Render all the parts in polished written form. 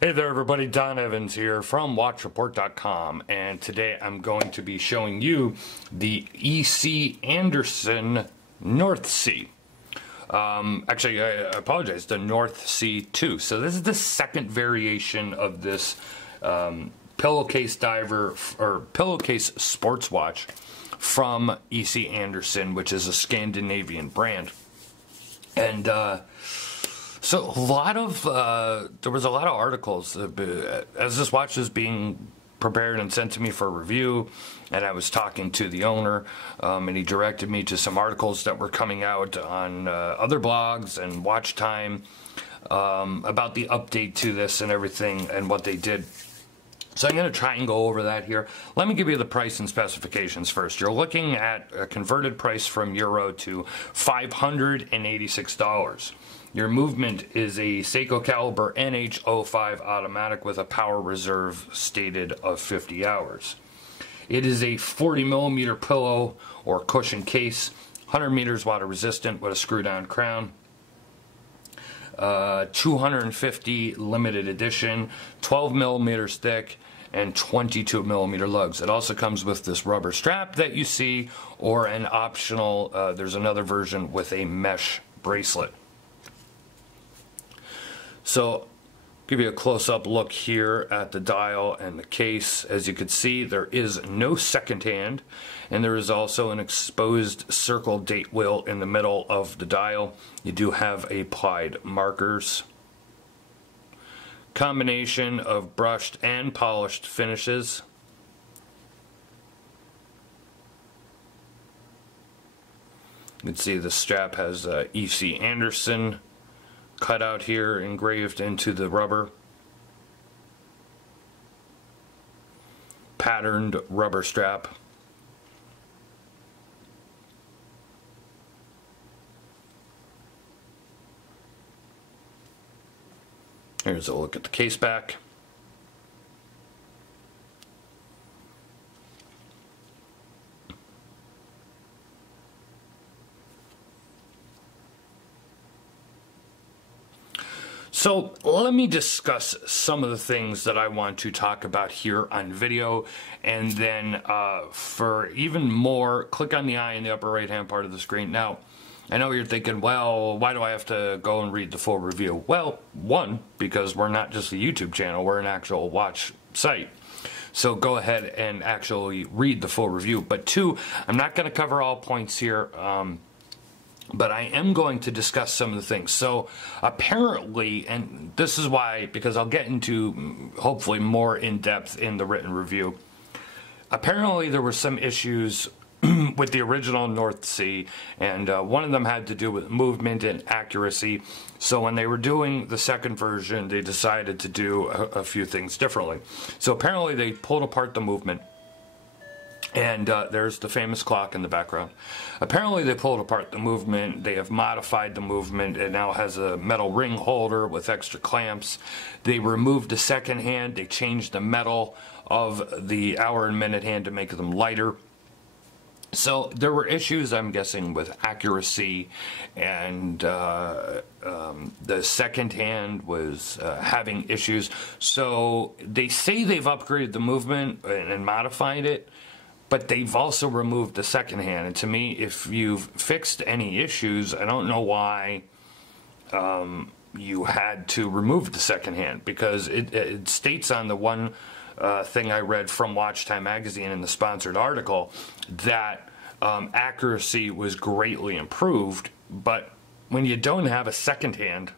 Hey there everybody, Don Evans here from WatchReport.com, and today I'm going to be showing you the EC Andersson North Sea. Actually, I apologize, the North Sea II. So this is the second variation of this pillowcase diver or pillowcase sports watch from EC Andersson, which is a Scandinavian brand. And so there was a lot of articles as this watch was being prepared and sent to me for review, and I was talking to the owner, and he directed me to some articles that were coming out on other blogs and Watch Time about the update to this and everything and what they did. So I'm going to try and go over that here. Let me give you the price and specifications first. You're looking at a converted price from euro to $586. Your movement is a Seiko caliber NH05 automatic with a power reserve stated of 50 hours. It is a 40 millimeter pillow or cushion case, 100 meters water resistant with a screw down crown. 250 limited edition, 12 millimeters thick, and 22 millimeter lugs. It also comes with this rubber strap that you see, or an optional, there's another version with a mesh bracelet. So, give you a close-up look here at the dial and the case. As you can see, there is no second hand, and there is also an exposed circle date wheel in the middle of the dial. You do have applied markers. Combination of brushed and polished finishes. You can see the strap has EC Andersson cut out here, engraved into the rubber. Patterned rubber strap. Here's a look at the case back. So let me discuss some of the things that I want to talk about here on video, and then for even more, click on the eye in the upper right hand part of the screen. Now, I know you're thinking, well, why do I have to go and read the full review? Well, one, because we're not just a YouTube channel, we're an actual watch site. So go ahead and actually read the full review. But two, I'm not going to cover all points here, but I am going to discuss some of the things. So apparently, and this is why, because I'll get into hopefully more in depth in the written review, apparently there were some issues with the original North Sea, and one of them had to do with movement and accuracy. So when they were doing the second version, they decided to do a few things differently. So apparently they pulled apart the movement, and there's the famous clock in the background. Apparently they pulled apart the movement, they have modified the movement, it now has a metal ring holder with extra clamps. They removed the second hand, they changed the metal of the hour and minute hand to make them lighter. So there were issues, I'm guessing, with accuracy, and the second hand was having issues. So they say they've upgraded the movement and modified it, but they've also removed the second hand. And to me, if you've fixed any issues, I don't know why you had to remove the second hand, because it states on the one thing I read from Watch Time magazine in the sponsored article that accuracy was greatly improved, but when you don't have a second hand,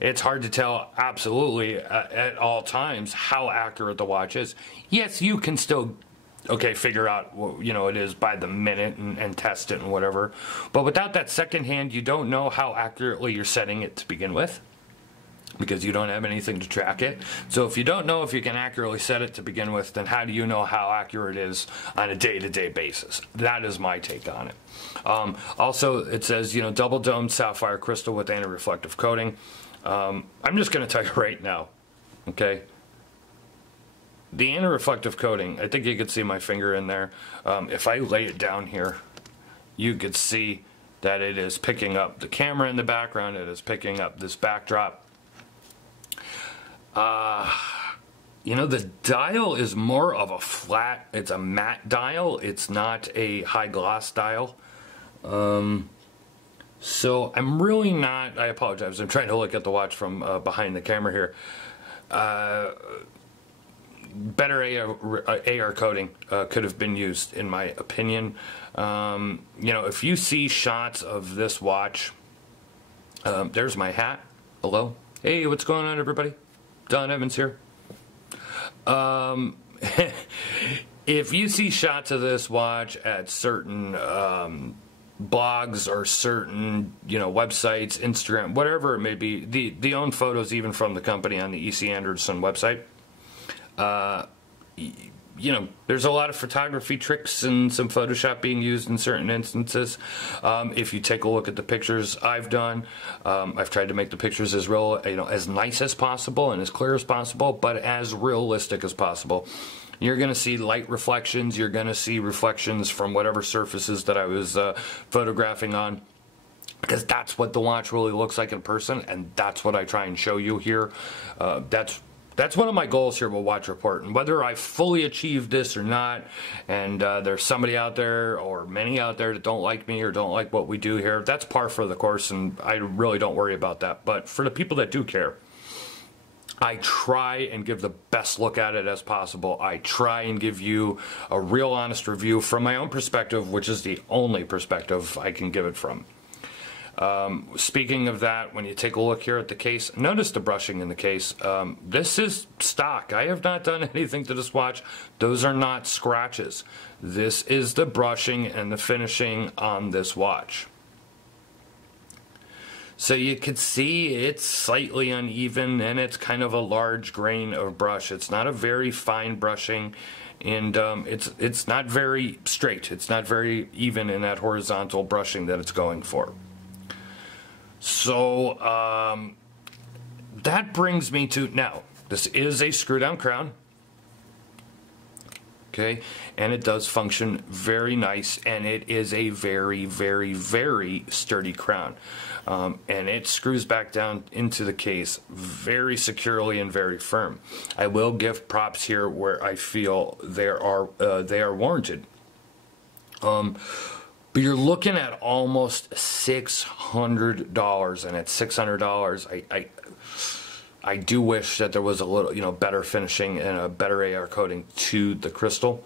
it's hard to tell absolutely at all times how accurate the watch is. Yes, you can still figure out what it is by the minute and test it and whatever, but without that second hand, you don't know how accurately you're setting it to begin with, because you don't have anything to track it. So if you don't know if you can accurately set it to begin with, then how do you know how accurate it is on a day-to-day basis? That is my take on it. Also, it says, double domed sapphire crystal with anti-reflective coating. I'm just going to tell you right now, okay? The anti-reflective coating, I think you could see my finger in there. If I lay it down here, you could see that it is picking up the camera in the background, it is picking up this backdrop. You know, the dial is more of a flat, it's a matte dial. It's not a high gloss dial. So I'm really not, I apologize, I'm trying to look at the watch from behind the camera here. Better AR coating could have been used, in my opinion. You know, if you see shots of this watch, there's my hat. Hello. Hey, what's going on, everybody? Don Evans here. If you see shots of this watch at certain blogs or certain, you know, websites, Instagram, whatever it may be, the own photos even from the company on the E.C. Andersson website, you know, there's a lot of photography tricks and some Photoshop being used in certain instances. If you take a look at the pictures I've done, I've tried to make the pictures as real, you know, as nice as possible and as clear as possible, but as realistic as possible. You're going to see light reflections. You're going to see reflections from whatever surfaces that I was photographing on, because that's what the watch really looks like in person, and that's what I try and show you here. That's one of my goals here with Watch Report, and whether I fully achieved this or not, and there's somebody out there or many out there that don't like me or don't like what we do here, that's par for the course, and I really don't worry about that. But for the people that do care, I try and give the best look at it as possible. I try and give you a real honest review from my own perspective, which is the only perspective I can give it from. Speaking of that, when you take a look here at the case, notice the brushing in the case. This is stock. I have not done anything to this watch. Those are not scratches. This is the brushing and the finishing on this watch. So you could see it's slightly uneven, and it's kind of a large grain of brush. It's not a very fine brushing, and it's not very straight. It's not very even in that horizontal brushing that it's going for. So that brings me to, now, this is a screw down crown. Okay, and it does function very nice, and it is a very, very, very sturdy crown. And it screws back down into the case very securely and very firm. I will give props here where I feel they are warranted. But you're looking at almost $600, and at $600, I do wish that there was a little, you know, better finishing and a better AR coating to the crystal.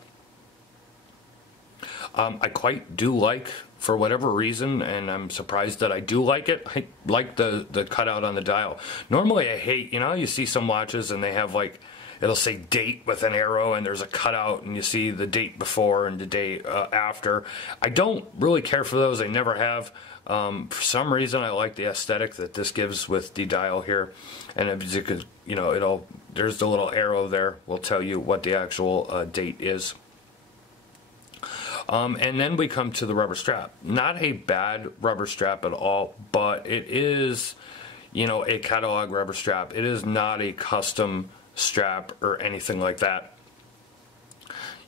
I quite do like, for whatever reason, and I'm surprised that I do like it, I like the cutout on the dial. Normally I hate, you know, you see some watches and they have, like, it'll say date with an arrow and there's a cutout and you see the date before and the date after. I don't really care for those. I never have. For some reason I like the aesthetic that this gives with the dial here. And as you could, you know, there's the little arrow there, will tell you what the actual date is. And then we come to the rubber strap. Not a bad rubber strap at all, but it is, you know, a catalog rubber strap. It is not a custom strap or anything like that.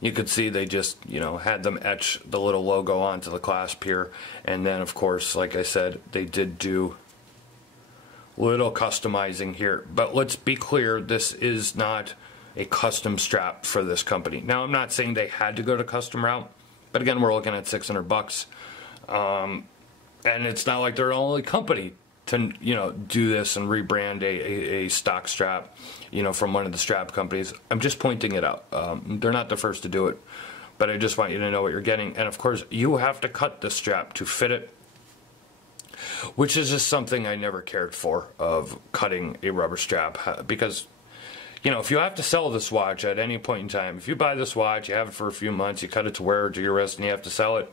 You could see they just, you know, had them etch the little logo onto the clasp here, and then of course, like I said, they did do little customizing here. But let's be clear, this is not a custom strap for this company. Now, I'm not saying they had to go to custom route, but again, we're looking at $600, and it's not like they're the only company to, you know, do this and rebrand a stock strap, you know, from one of the strap companies. I'm just pointing it out. They're not the first to do it, but I just want you to know what you're getting. And of course, you have to cut the strap to fit it, which is just something I never cared for, of cutting a rubber strap, because, you know, if you have to sell this watch at any point in time, if you buy this watch, you have it for a few months, you cut it to wear or to your wrist, and you have to sell it,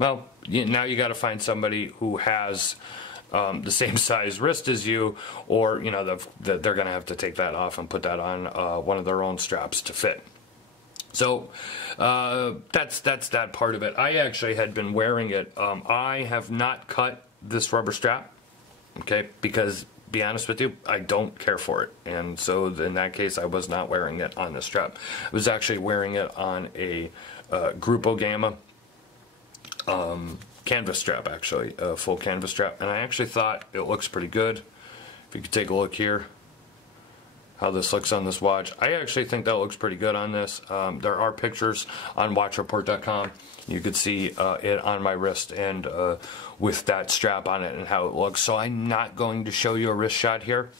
well, now you got to find somebody who has the same size wrist as you, or, you know, they're going to have to take that off and put that on one of their own straps to fit. So that's that part of it. I actually had been wearing it. I have not cut this rubber strap, okay, because, be honest with you, I don't care for it, and so in that case I was not wearing it on the strap. I was actually wearing it on a Grupo Gamma canvas strap, actually, a full canvas strap, and I actually thought it looks pretty good. If you could take a look here, how this looks on this watch. I actually think that looks pretty good on this. There are pictures on watchreport.com. You could see it on my wrist and with that strap on it and how it looks. So I'm not going to show you a wrist shot here.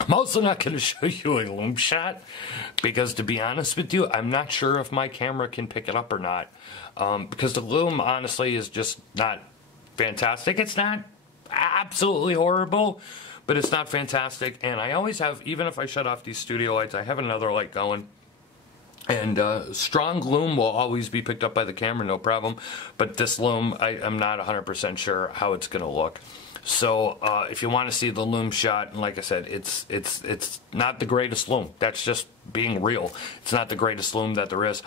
I'm also not going to show you a loom shot because, to be honest with you, I'm not sure if my camera can pick it up or not. Because the loom, honestly, is just not fantastic. It's not absolutely horrible, but it's not fantastic. And I always have, even if I shut off these studio lights, I have another light going. And strong loom will always be picked up by the camera, no problem. But this loom, I'm not 100% sure how it's going to look. So if you want to see the loom shot, and like I said, it's not the greatest loom. That's just being real. It's not the greatest loom that there is.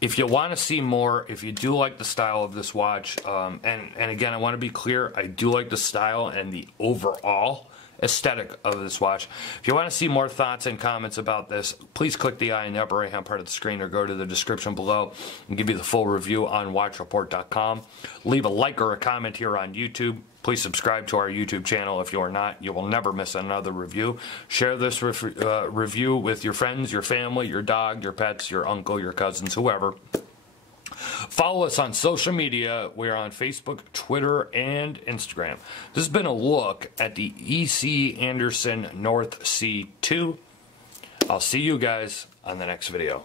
If you want to see more, if you do like the style of this watch, and again, I want to be clear, I do like the style and the overall aesthetic of this watch. If you want to see more thoughts and comments about this, please click the eye in the upper right hand part of the screen or go to the description below and give you the full review on watchreport.com. Leave a like or a comment here on YouTube. Please subscribe to our YouTube channel if you are not. You will never miss another review. Share this review with your friends, your family, your dog, your pets, your uncle, your cousins, whoever. Follow us on social media. We're on Facebook, Twitter, and Instagram. This has been a look at the EC Andersson North Sea II. I'll see you guys on the next video.